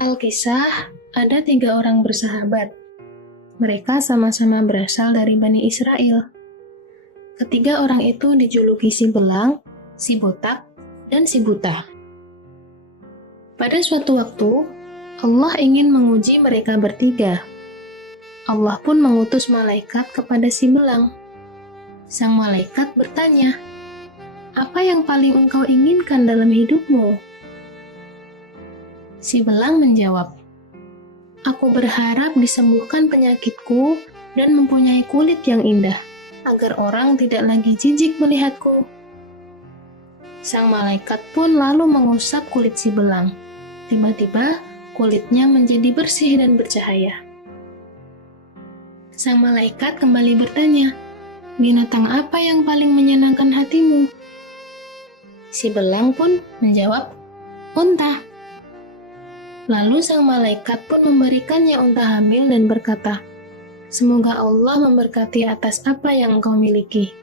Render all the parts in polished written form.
Alkisah, ada 3 orang bersahabat. Mereka sama-sama berasal dari Bani Israel. Ketiga orang itu dijuluki si belang, si botak, dan si buta. Pada suatu waktu, Allah ingin menguji mereka bertiga. Allah pun mengutus malaikat kepada si belang. Sang malaikat bertanya, "Apa yang paling engkau inginkan dalam hidupmu?" Si belang menjawab, "Aku berharap disembuhkan penyakitku dan mempunyai kulit yang indah, agar orang tidak lagi jijik melihatku." Sang malaikat pun lalu mengusap kulit si belang. Tiba-tiba, kulitnya menjadi bersih dan bercahaya. Sang malaikat kembali bertanya, "Binatang apa yang paling menyenangkan hatimu?" Si belang pun menjawab, "Unta." Lalu sang malaikat pun memberikannya unta hamil dan berkata, "Semoga Allah memberkati atas apa yang engkau miliki."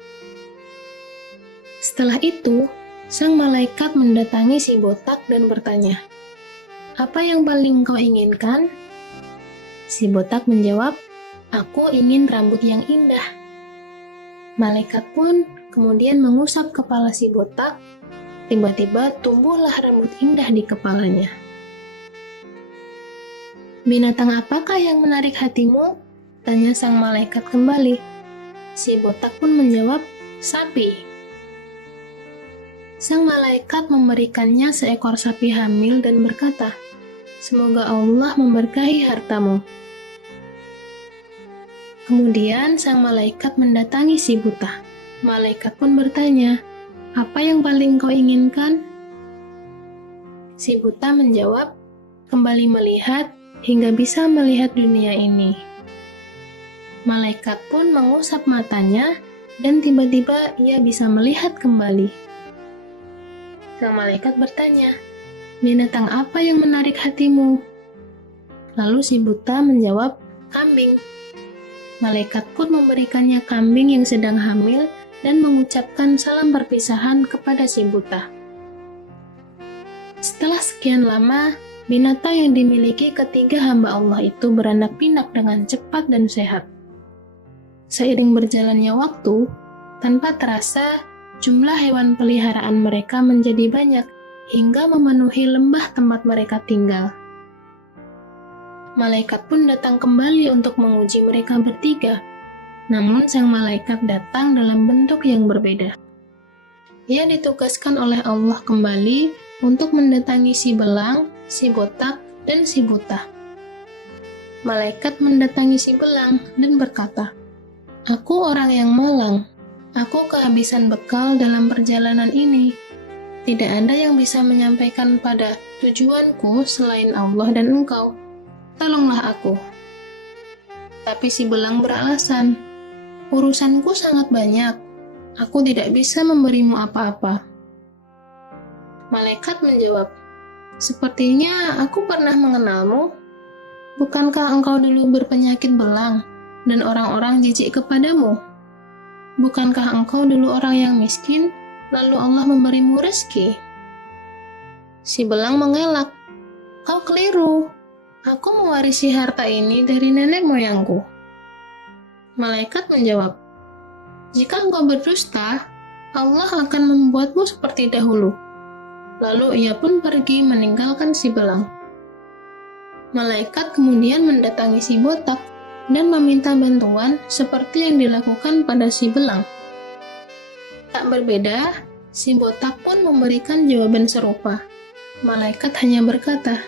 Setelah itu, sang malaikat mendatangi si botak dan bertanya, "Apa yang paling engkau inginkan?" Si botak menjawab, "Aku ingin rambut yang indah." Malaikat pun kemudian mengusap kepala si botak. Tiba-tiba tumbuhlah rambut indah di kepalanya. "Binatang apakah yang menarik hatimu?" tanya sang malaikat kembali. Si botak pun menjawab, "Sapi." Sang malaikat memberikannya seekor sapi hamil dan berkata, "Semoga Allah memberkahi hartamu." Kemudian sang malaikat mendatangi si buta. Malaikat pun bertanya, "Apa yang paling kau inginkan?" Si buta menjawab, "Kembali melihat hingga bisa melihat dunia ini." Malaikat pun mengusap matanya dan tiba-tiba ia bisa melihat kembali. Sang malaikat bertanya, "Binatang apa yang menarik hatimu?" Lalu si buta menjawab, "Kambing." Malaikat pun memberikannya kambing yang sedang hamil dan mengucapkan salam perpisahan kepada si buta. Setelah sekian lama, binatang yang dimiliki ketiga hamba Allah itu beranak pinak dengan cepat dan sehat. Seiring berjalannya waktu, tanpa terasa, jumlah hewan peliharaan mereka menjadi banyak hingga memenuhi lembah tempat mereka tinggal. Malaikat pun datang kembali untuk menguji mereka bertiga, namun sang malaikat datang dalam bentuk yang berbeda. Ia ditugaskan oleh Allah kembali untuk mendatangi si belang, si botak, dan si buta. Malaikat mendatangi si belang dan berkata, "Aku orang yang malang. Aku kehabisan bekal dalam perjalanan ini. Tidak ada yang bisa menyampaikan pada tujuanku selain Allah dan engkau. Tolonglah aku." Tapi si belang beralasan, "Urusanku sangat banyak. Aku tidak bisa memberimu apa-apa." Malaikat menjawab, "Sepertinya aku pernah mengenalmu. Bukankah engkau dulu berpenyakit belang dan orang-orang jijik kepadamu? Bukankah engkau dulu orang yang miskin, lalu Allah memberimu rezeki?" Si belang mengelak, "Kau keliru. Aku mewarisi harta ini dari nenek moyangku." Malaikat menjawab, "Jika engkau berdusta, Allah akan membuatmu seperti dahulu." Lalu ia pun pergi meninggalkan si belang. Malaikat kemudian mendatangi si botak dan meminta bantuan seperti yang dilakukan pada si belang. Tak berbeda, si botak pun memberikan jawaban serupa. Malaikat hanya berkata,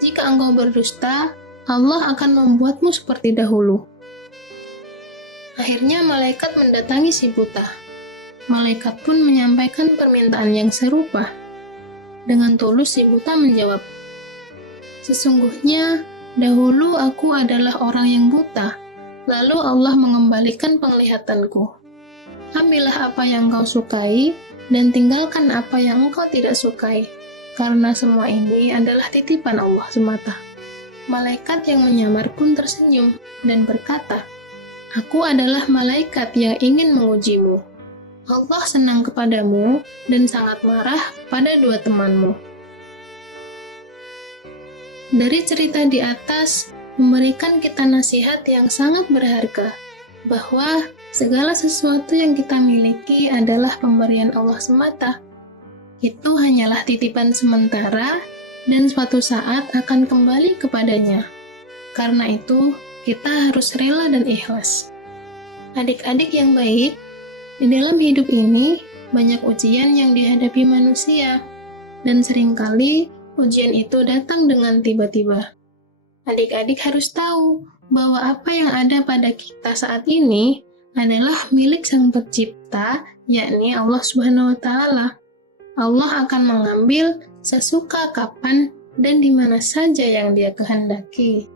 "Jika engkau berdusta, Allah akan membuatmu seperti dahulu." Akhirnya malaikat mendatangi si buta. Malaikat pun menyampaikan permintaan yang serupa. Dengan tulus si buta menjawab, "Sesungguhnya, dahulu aku adalah orang yang buta, lalu Allah mengembalikan penglihatanku. Ambillah apa yang kau sukai, dan tinggalkan apa yang engkau tidak sukai, karena semua ini adalah titipan Allah semata." Malaikat yang menyamar pun tersenyum dan berkata, "Aku adalah malaikat yang ingin mengujimu. Allah senang kepadamu dan sangat marah pada 2 temanmu." Dari cerita di atas memberikan kita nasihat yang sangat berharga, bahwa segala sesuatu yang kita miliki adalah pemberian Allah semata. Itu hanyalah titipan sementara dan suatu saat akan kembali kepadanya. Karena itu, kita harus rela dan ikhlas. Adik-adik yang baik, di dalam hidup ini banyak ujian yang dihadapi manusia, dan seringkali ujian itu datang dengan tiba-tiba. Adik-adik harus tahu bahwa apa yang ada pada kita saat ini adalah milik Sang Pencipta, yakni Allah Subhanahu wa Ta'ala. Allah akan mengambil sesuka kapan dan di mana saja yang Dia kehendaki.